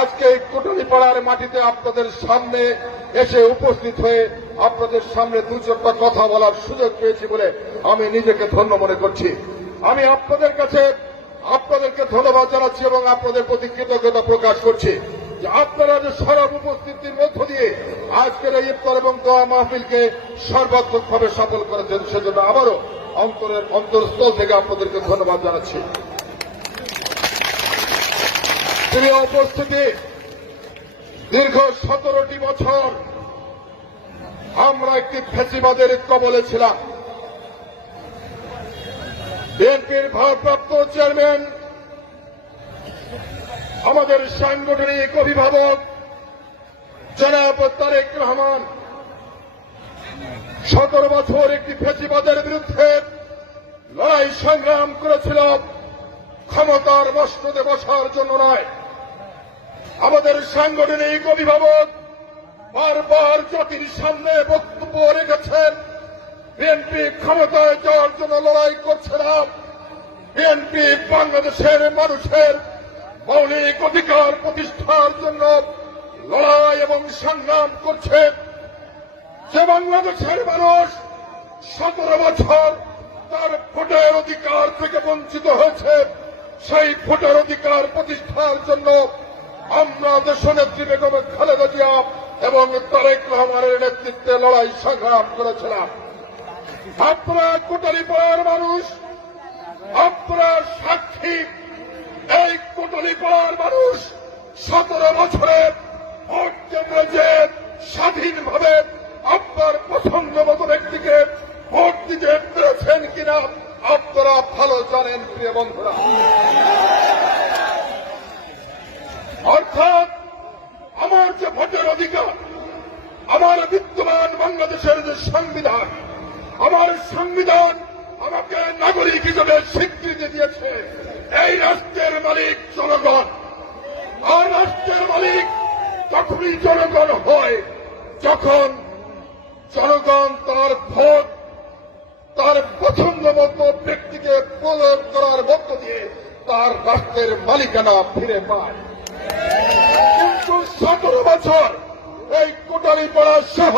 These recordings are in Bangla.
আজকে এই কোটালীপাড়ার মাটিতে আপনাদের সামনে এসে উপস্থিত হয়ে আপনাদের সামনে দু চারটা কথা বলার সুযোগ পেয়েছি বলে আমি নিজেকে ধন্য মনে করছি। আমি আপনাদের কাছে, আপনাদেরকে ধন্যবাদ জানাচ্ছি এবং আপনাদের প্রতি কৃতজ্ঞতা প্রকাশ করছি যে আপনারা যে সরব উপস্থিতির মধ্য দিয়ে আজকের এই ইফতার এবং দোয়া মাহফিলকে সর্বাত্মকভাবে সফল করেছেন, সেজন্য আবারও অন্তরের অন্তরস্থল থেকে আপনাদেরকে ধন্যবাদ জানাচ্ছি। প্রিয় উপস্থিতি দীর্ঘ সতেরোটি বছর আমরা একটি ফেসিবাদের কবলে ছিলাম। বিএনপির ভারপ্রাপ্ত চেয়ারম্যান, আমাদের সাংগঠনিক অভিভাবক, জনাব তারেক রহমান, সতেরো বছর একটি ফেসিবাদের বিরুদ্ধে লড়াই সংগ্রাম করেছিল, ক্ষমতার মস্তদে বসার জন্য নয়। আমাদের সাংগঠনিক অভিভাবক বারবার জাতির সামনে বক্তব্য রেখেছেন। বিএনপি ক্ষমতায় যাওয়ার জন্য লড়াই করছে না। বিএনপি বাংলাদেশের মানুষের মৌলিক অধিকার প্রতিষ্ঠার জন্য লড়াই এবং সংগ্রাম করছে। যে বাংলাদেশের মানুষ সতেরো বছর তার ভোটের অধিকার থেকে বঞ্চিত হয়েছে, সেই ভোটের অধিকার প্রতিষ্ঠার জন্য আমরা দেশনেত্রী বেগম খালেদা জিয়া এবং তারেক রহমানের নেতৃত্বে লড়াই সংগ্রাম করেছিলাম। আপনারা কোটারি পাড়ার মানুষ আপনার সাক্ষী। এই কোটালি পাড়ার মানুষ সতেরো বছরে ভোট কেন্দ্রে যে স্বাধীনভাবে আপনার পছন্দ মতো ব্যক্তিকে ভোট দিতে পেরেছেন কিনা আপনারা ভালো জানেন, প্রিয় বন্ধুরা। অর্থাৎ আমার যে ভোটের অধিকার, আমার বিদ্যমান বাংলাদেশের যে সংবিধান, আমার সংবিধান আমাকে নাগরিক হিসেবে স্বীকৃতি দিয়েছে এই রাষ্ট্রের মালিক জনগণ। আর রাষ্ট্রের মালিক তখনই জনগণ হয়, যখন জনগণ তার ভোট, তার পছন্দ মতো ব্যক্তিকে প্রয়োগ করার মধ্য দিয়ে তার রাষ্ট্রের মালিকানা ফিরে পায়। সতেরো বছর এই পাড়া সহ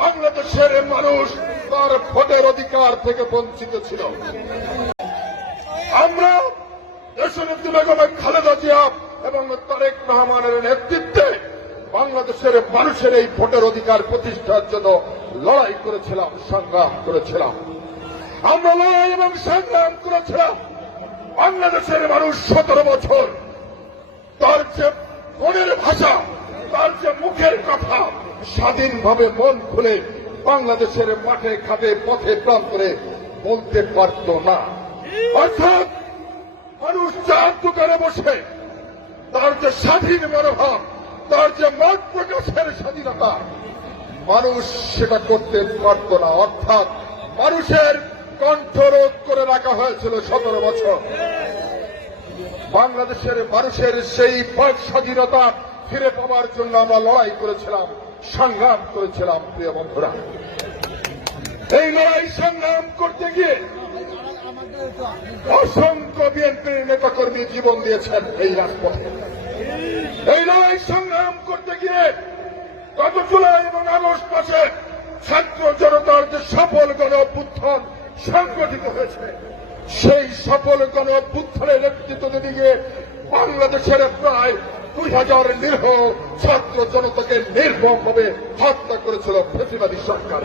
বাংলাদেশের মানুষ তার ভোটের অধিকার থেকে বঞ্চিত ছিল। আমরা দেশনেত্রী বেগম খালেদা জিয়া এবং তারেক রহমানের নেতৃত্বে বাংলাদেশের মানুষের এই ভোটের অধিকার প্রতিষ্ঠার জন্য লড়াই করেছিলাম, সংগ্রাম করেছিলাম। আমরা লড়াই এবং সংগ্রাম করেছিলাম। বাংলাদেশের মানুষ সতেরো বছর তার যে মনের ভাষা, তার যে মুখের কথা, স্বাধীনভাবে মন খুলে বাংলাদেশের মাঠে, ঘাটে, পথে, প্রান্তরে বলতে পারত না। অর্থাৎ মানুষ চার দোকানে বসে, তার যে স্বাধীন মনোভাব, তার যে মত প্রকাশের স্বাধীনতা, মানুষ সেটা করতে পারত না। অর্থাৎ মানুষের কণ্ঠরোধ করে রাখা হয়েছিল সতেরো বছর। বাংলাদেশের মানুষের সেই স্বাধীনতা ফিরে পাওয়ার জন্য আমরা লড়াই করেছিলাম, সংগ্রাম করেছিলাম, প্রিয় বন্ধুরা। এই লড়াই সংগ্রাম করতে গিয়ে অসংখ্য বিএনপির নেতাকর্মী জীবন দিয়েছেন এই রাজপথে। এই লড়াই সংগ্রাম করতে গিয়ে গত জুলাই এবং আগস্ট মাসে ছাত্র জনতার যে সফল গণ অভ্যুত্থান সংগঠিত হয়েছে সেই সফল গণ অভ্যুত্থানের নেতৃত্ব দিকে বাংলাদেশের প্রায় দুই হাজার নিরহ ছাত্র জনতাকে নির্মমভাবে হত্যা করেছিল প্রতিবাদী সরকার।